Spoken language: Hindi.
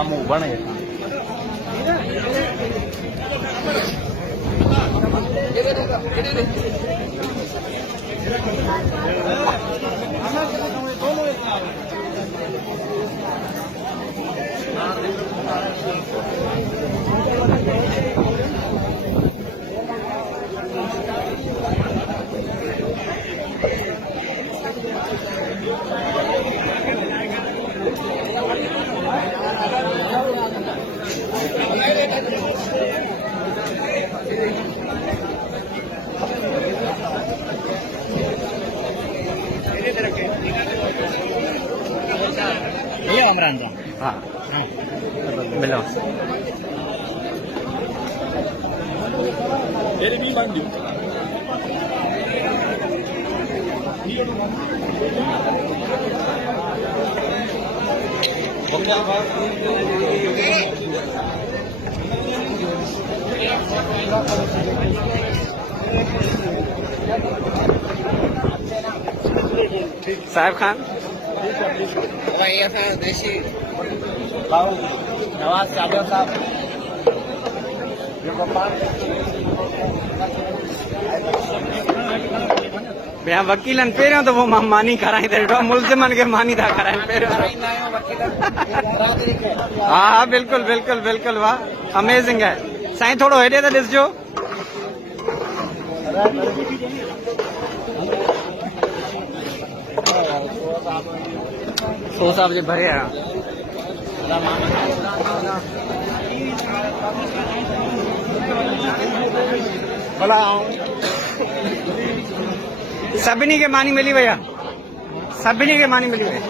आमू बने हाँ मिलो साहिब खान नवाज जादव साहब भैया वकीलन पहिरियों तो वो मानी कराईंदा मुल्ज़िमन खे मानी था कराइनि पहिरियों हा हा बिल्कुल बिल्कुल बिल्कुल वाह अमेज़िंग है साईं थोड़ो हेॾे त ॾिसजो सो साहब जे भरे आया भला सभिनी खे मानी मिली वई आहे सभिनी खे मानी मिली वई